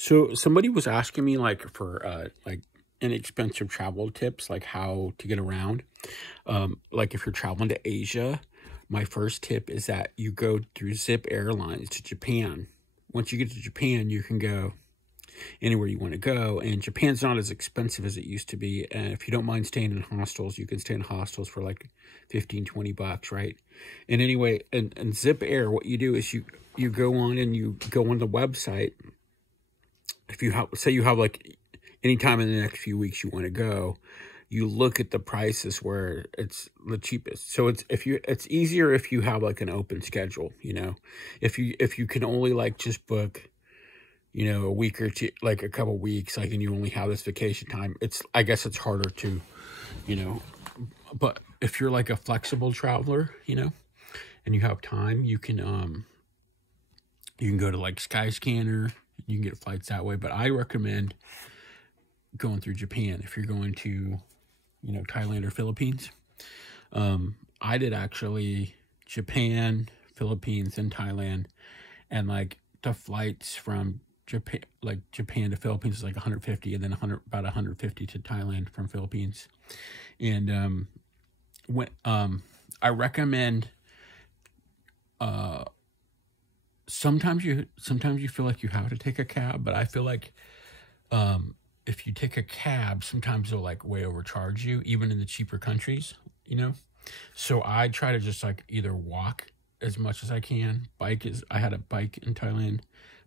So somebody was asking me like for like inexpensive travel tips, like how to get around. Like if you're traveling to Asia, my first tip is that you go through Zip Airlines to Japan. Once you get to Japan, you can go anywhere you want to go, and Japan's not as expensive as it used to be. And if you don't mind staying in hostels, you can stay in hostels for like 15-20 bucks, right? And anyway, and Zip Air, what you do is you go on and you go on the website. If you have, say you have like any time in the next few weeks you want to go, you look at the prices where it's the cheapest. So it's easier if you have like an open schedule, you know. If you can only like just book, you know, a week or two, like a couple weeks, like, and you only have this vacation time, I guess it's harder to, you know. But if you're like a flexible traveler, you know, and you have time, you can go to like Skyscanner. You can get flights that way, but I recommend going through Japan if you're going to, you know, Thailand or Philippines. I did actually Japan, Philippines, and Thailand, and like the flights from Japan to Philippines is like 150, and then about 150 to Thailand from Philippines. And when I recommend sometimes you feel like you have to take a cab, but I feel like if you take a cab, sometimes they'll like way overcharge you, even in the cheaper countries, you know. So I try to just like either walk as much as I can. I had a bike in Thailand,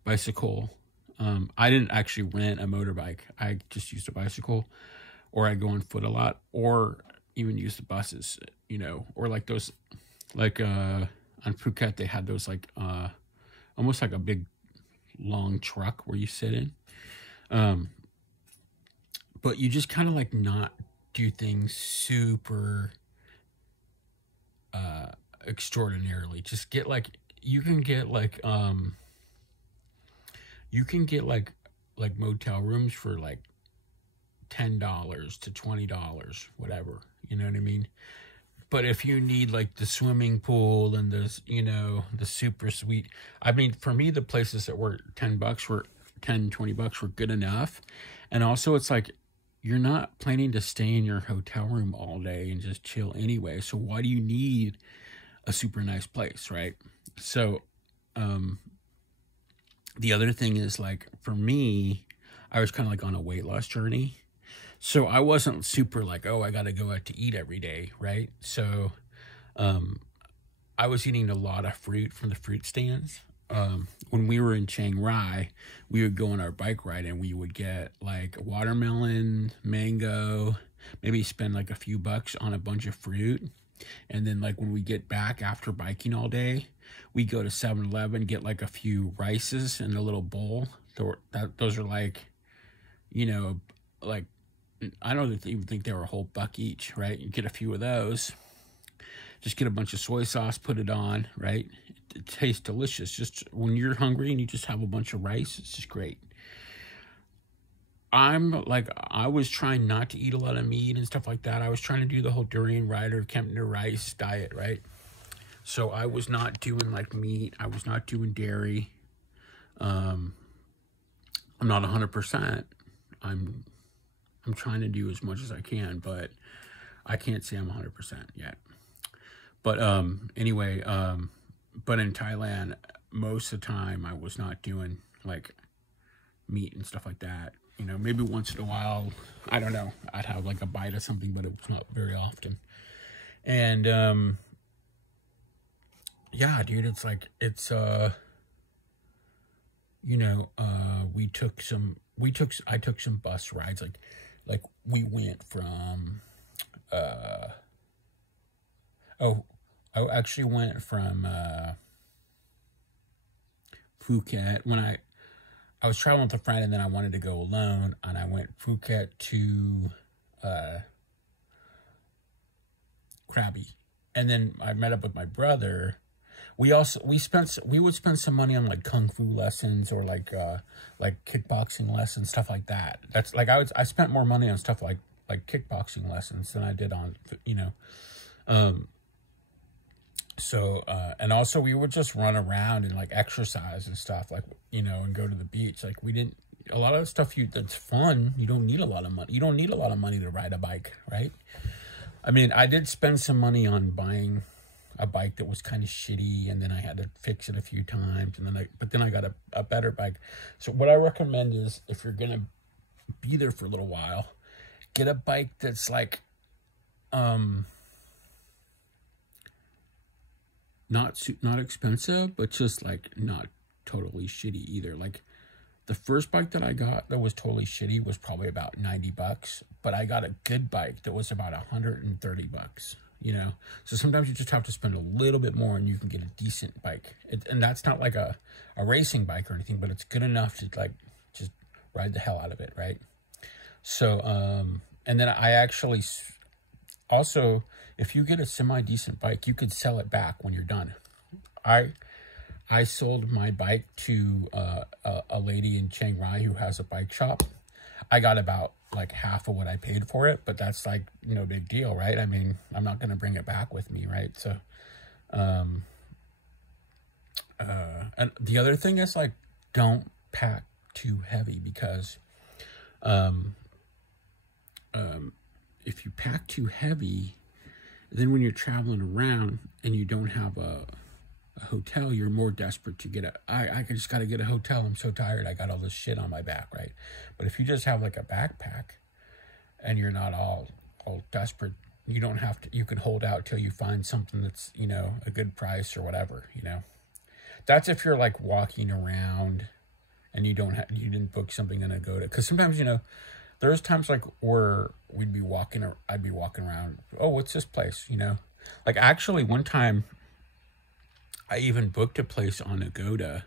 bicycle. I didn't actually rent a motorbike. I just used a bicycle, or I go on foot a lot, or even use the buses, you know, or like those, like on Phuket they had those like almost like a big long truck where you sit in. But you just kind of like not do things super extraordinarily. Just get like you can get like motel rooms for like $10 to $20, whatever. You know what I mean? But if you need like the swimming pool and the, you know, the super sweet, I mean, for me, the places that were $20 were good enough. And also it's like, you're not planning to stay in your hotel room all day and just chill anyway. So why do you need a super nice place, right? So, the other thing is like, for me, I was kind of like on a weight loss journey. So I wasn't super like, oh, I got to go out to eat every day, right? So I was eating a lot of fruit from the fruit stands. When we were in Chiang Rai, we would go on our bike ride and we would get like watermelon, mango, maybe spend like a few bucks on a bunch of fruit. And then like when we get back after biking all day, we go to 7-Eleven, get like a few rices in a little bowl. Those are like, you know, like, I don't even think they were a whole buck each, right? You get a few of those, just get a bunch of soy sauce, put it on, right? It tastes delicious. Just when you're hungry and you just have a bunch of rice, it's just great. I was trying not to eat a lot of meat and stuff like that. I was trying to do the whole durian rider, Kempner rice diet, right? So I was not doing like meat. I was not doing dairy. I'm not 100%. I'm trying to do as much as I can, but I can't say I'm 100% yet. But anyway, but in Thailand, most of the time I was not doing like meat and stuff like that. You know, maybe once in a while, I don't know, I'd have like a bite of something, but it was not very often. And yeah, dude, it's like, it's you know, I took some bus rides, like we went from I actually went from Phuket when I was traveling with a friend, and then I wanted to go alone, and I went Phuket to Krabi, and then I met up with my brother. We would spend some money on like kung fu lessons, or like kickboxing lessons, stuff like that. That's like I spent more money on stuff like kickboxing lessons than I did on, you know. So and also we would just run around and like exercise and stuff, like, you know, and go to the beach. Like we didn't a lot of stuff that's fun, you don't need a lot of money. You don't need a lot of money to ride a bike, right? I mean, I did spend some money on buying a bike that was kind of shitty, and then I had to fix it a few times, and then I got a better bike. So what I recommend is, if you're gonna be there for a little while, get a bike that's like not expensive, but just like not totally shitty either. Like the first bike that I got that was totally shitty was probably about $90, but I got a good bike that was about $130, you know? So sometimes you just have to spend a little bit more and you can get a decent bike. And that's not like a racing bike or anything, but it's good enough to like just ride the hell out of it, right? So, and then I actually also, if you get a semi-decent bike, you could sell it back when you're done. I sold my bike to a lady in Chiang Rai who has a bike shop. I got about like half of what I paid for it, but that's like no big deal, right? I mean, I'm not going to bring it back with me, right? So, and the other thing is like, don't pack too heavy, because if you pack too heavy, then when you're traveling around and you don't have a hotel, you're more desperate to get I just got to get a hotel. I'm so tired. I got all this shit on my back, right? But if you just have like a backpack and you're not all desperate, you don't have to, you can hold out till you find something that's, you know, a good price or whatever, you know. That's if you're like walking around and you didn't book something in Agoda. Because sometimes, you know, there's times like where I'd be walking around, oh, what's this place, you know? Like actually one time I even booked a place on Agoda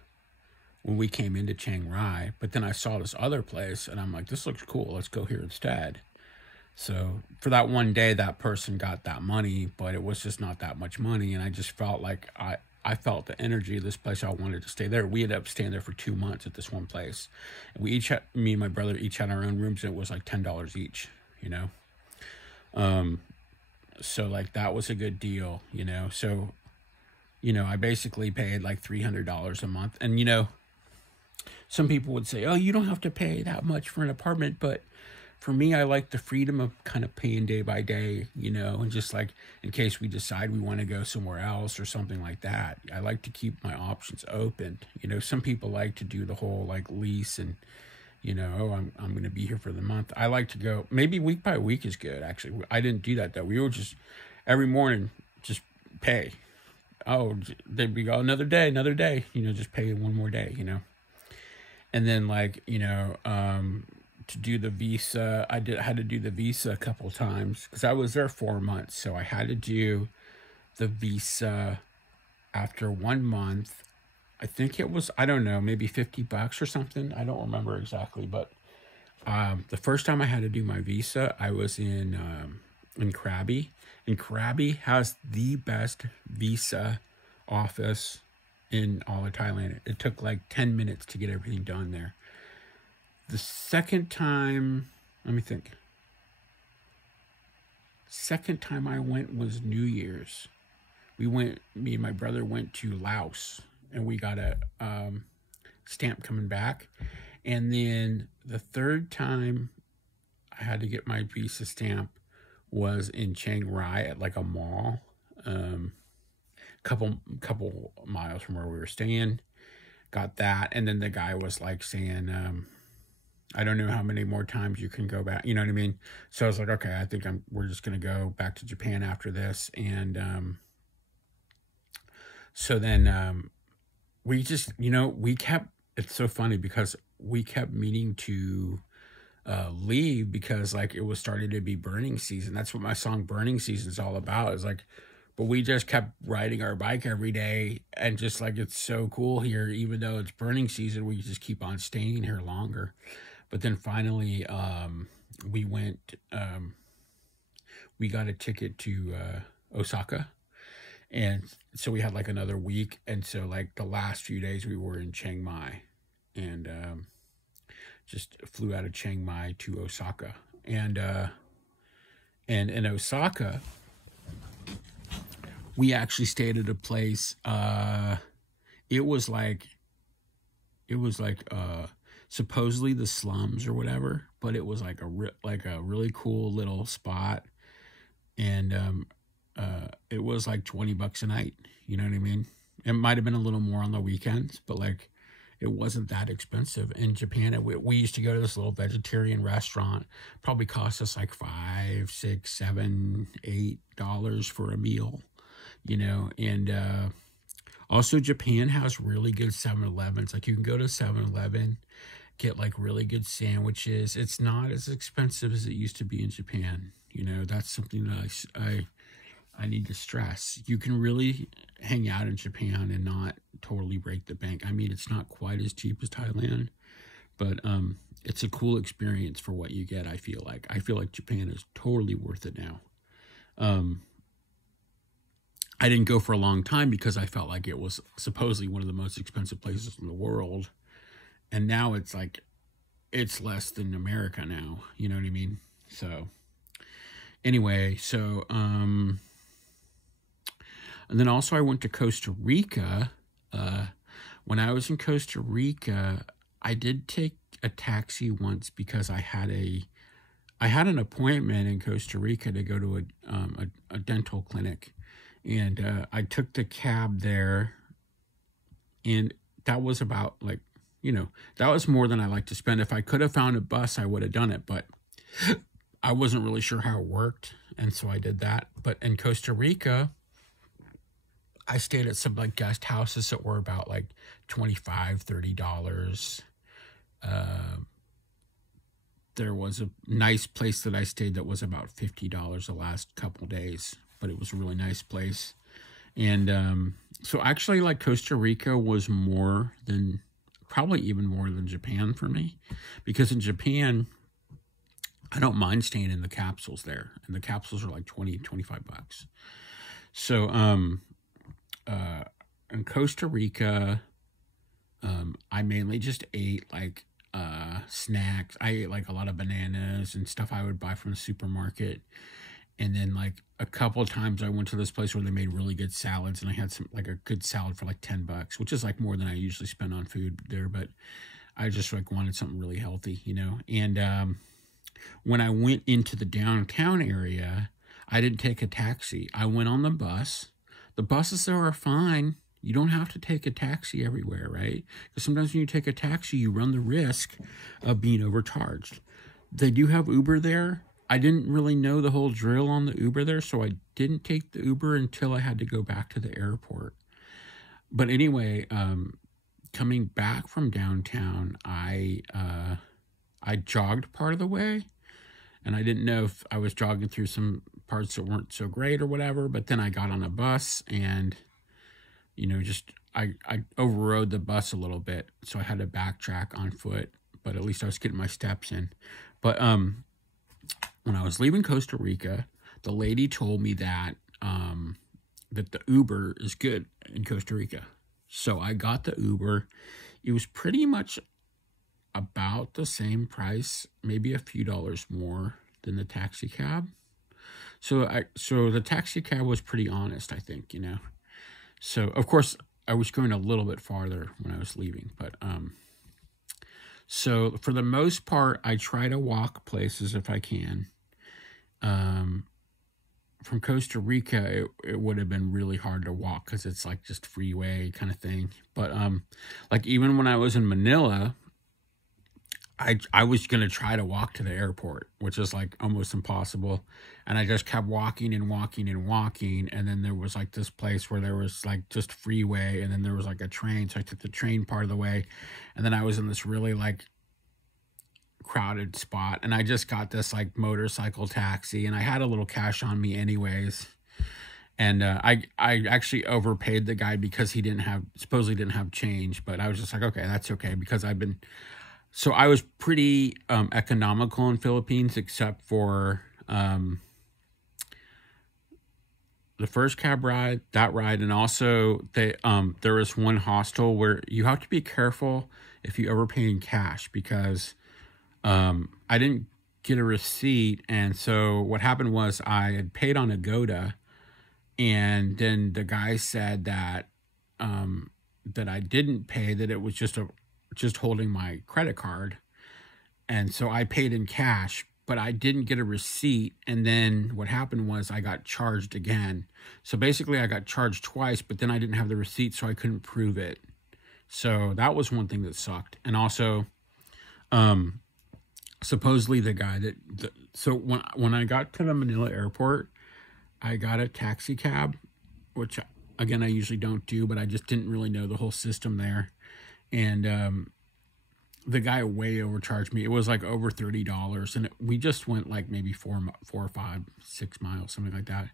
when we came into Chiang Rai, but then I saw this other place and I'm like, this looks cool, let's go here instead. So for that one day, that person got that money, but it was just not that much money. And I just felt like I felt the energy of this place. I wanted to stay there. We ended up staying there for 2 months at this one place. And me and my brother each had our own rooms, and it was like $10 each, you know? So like that was a good deal, you know? So, you know, I basically paid like $300 a month. And, you know, some people would say, oh, you don't have to pay that much for an apartment. But for me, I like the freedom of kind of paying day by day, you know, and just like in case we decide we want to go somewhere else or something like that. I like to keep my options open. You know, some people like to do the whole like lease and, you know, oh, I'm going to be here for the month. I like to go, maybe week by week is good, actually. I didn't do that, though. We would just, every morning, just pay. Oh, they'd be, oh, another day, you know, just pay one more day, you know. And then, like, you know, to do the visa, I had to do the visa a couple times because I was there 4 months. So I had to do the visa after 1 month. I think it was, I don't know, maybe $50 or something. I don't remember exactly, but the first time I had to do my visa, I was in Krabi. And Krabi has the best visa office in all of Thailand. It took like 10 minutes to get everything done there. The second time, let me think. Second time I went was New Year's. Me and my brother went to Laos, and we got a stamp coming back. And then the third time I had to get my visa stamp was in Chiang Rai at like a mall, couple miles from where we were staying. Got that, and then the guy was like saying, I don't know how many more times you can go back. You know what I mean? So I was like, okay, I think we're just going to go back to Japan after this. And so then we just, you know, it's so funny because we kept meaning to leave because like it was starting to be burning season. That's what my song Burning Season is all about. It's like, but we just kept riding our bike every day and just like, it's so cool here. Even though it's burning season, we just keep on staying here longer. But then finally, we got a ticket to Osaka. And so we had like another week. And so like the last few days we were in Chiang Mai and just flew out of Chiang Mai to Osaka. And in Osaka, we actually stayed at a place, it was like supposedly the slums or whatever, but it was like a really cool little spot, and it was like $20 a night. You know what I mean? It might have been a little more on the weekends, but like it wasn't that expensive in Japan. We used to go to this little vegetarian restaurant. Probably cost us like $5, $6, $7, $8 for a meal. You know, and also Japan has really good 7-Elevens. Like you can go to 7-Eleven, get like really good sandwiches. It's not as expensive as it used to be in Japan. You know, that's something that I need to stress. You can really hang out in Japan and not totally break the bank. I mean, it's not quite as cheap as Thailand, but it's a cool experience for what you get. I feel like Japan is totally worth it now. I didn't go for a long time because I felt like it was supposedly one of the most expensive places in the world. And now it's like, it's less than America now. You know what I mean? So anyway, and then also I went to Costa Rica. When I was in Costa Rica, I did take a taxi once because I had an appointment in Costa Rica to go to a dental clinic. And I took the cab there, and that was about like, you know, that was more than I like to spend. If I could have found a bus, I would have done it, but I wasn't really sure how it worked, and so I did that. But in Costa Rica, I stayed at some like guest houses that were about like $25, $30. There was a nice place that I stayed that was about $50 the last couple days, but it was a really nice place. And so actually, like, Costa Rica was probably even more than Japan for me, because in Japan, I don't mind staying in the capsules there, and the capsules are like $20, $25. So in Costa Rica, I mainly just ate like snacks. I ate like a lot of bananas and stuff I would buy from the supermarket. And then like a couple of times I went to this place where they made really good salads, and I had like a good salad for like $10, which is like more than I usually spend on food there. But I just like wanted something really healthy, you know. And when I went into the downtown area, I didn't take a taxi. I went on the bus. The buses there are fine. You don't have to take a taxi everywhere, right? Because sometimes when you take a taxi, you run the risk of being overcharged. They do have Uber there. I didn't really know the whole drill on the Uber there, so I didn't take the Uber until I had to go back to the airport. But anyway, coming back from downtown, I jogged part of the way, and I didn't know if I was jogging through some parts that weren't so great or whatever. But then I got on a bus, and you know, just I overrode the bus a little bit, so I had to backtrack on foot. But at least I was getting my steps in. But when I was leaving Costa Rica, the lady told me that that the Uber is good in Costa Rica. So I got the Uber. It was pretty much about the same price, maybe a few dollars more than the taxi cab. So the taxi cab was pretty honest, I think, you know. So of course I was going a little bit farther when I was leaving, but so for the most part, I try to walk places if I can. From Costa Rica, it would have been really hard to walk because it's like just freeway kind of thing. But like even when I was in Manila, I was going to try to walk to the airport, which is like almost impossible. And I just kept walking and walking and walking. And then there was like this place where there was like just freeway, and then there was like a train. So I took the train part of the way. And then I was in this really like crowded spot, and I just got this like motorcycle taxi, and I had a little cash on me anyways. And I actually overpaid the guy because he supposedly didn't have change, but I was just like, okay, that's okay, because so I was pretty economical in Philippines, except for the first cab ride, and also there was one hostel where you have to be careful if you overpay in cash, because I didn't get a receipt. And so what happened was I had paid on Agoda, and then the guy said that that I didn't pay, that it was just a just holding my credit card. And so I paid in cash, but I didn't get a receipt. And then what happened was I got charged again. So basically I got charged twice, but then I didn't have the receipt, so I couldn't prove it. So that was one thing that sucked. And also, supposedly the guy so when I got to the Manila airport, I got a taxi cab, which again I usually don't do, but I just didn't really know the whole system there. And the guy way overcharged me. It was like over $30, and we just went like maybe 4, 5, 6 miles, something like that.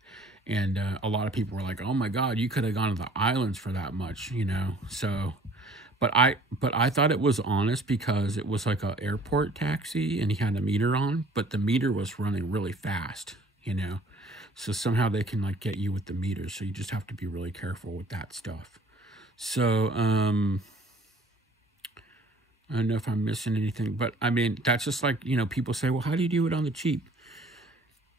And a lot of people were like, "Oh my God, you could have gone to the islands for that much," you know. So, but I thought it was honest because it was like a airport taxi, and he had a meter on, but the meter was running really fast, you know. So somehow they can like get you with the meters. So you just have to be really careful with that stuff. So, I don't know if I'm missing anything, but I mean, that's just like, you know, people say, well, how do you do it on the cheap?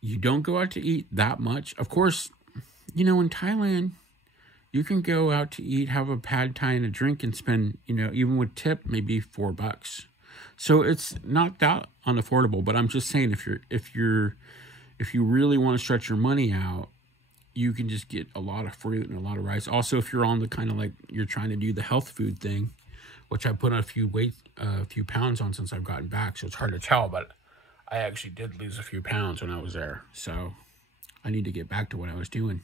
You don't go out to eat that much. Of course, you know, in Thailand, you can go out to eat, have a pad thai and a drink and spend, you know, even with tip, maybe $4. So it's not that unaffordable, but I'm just saying if you really want to stretch your money out, you can just get a lot of fruit and a lot of rice. Also, if you're on the kind of like, you're trying to do the health food thing, which I put on a few pounds on since I've gotten back, so it's hard to tell, but I actually did lose a few pounds when I was there. So I need to get back to what I was doing.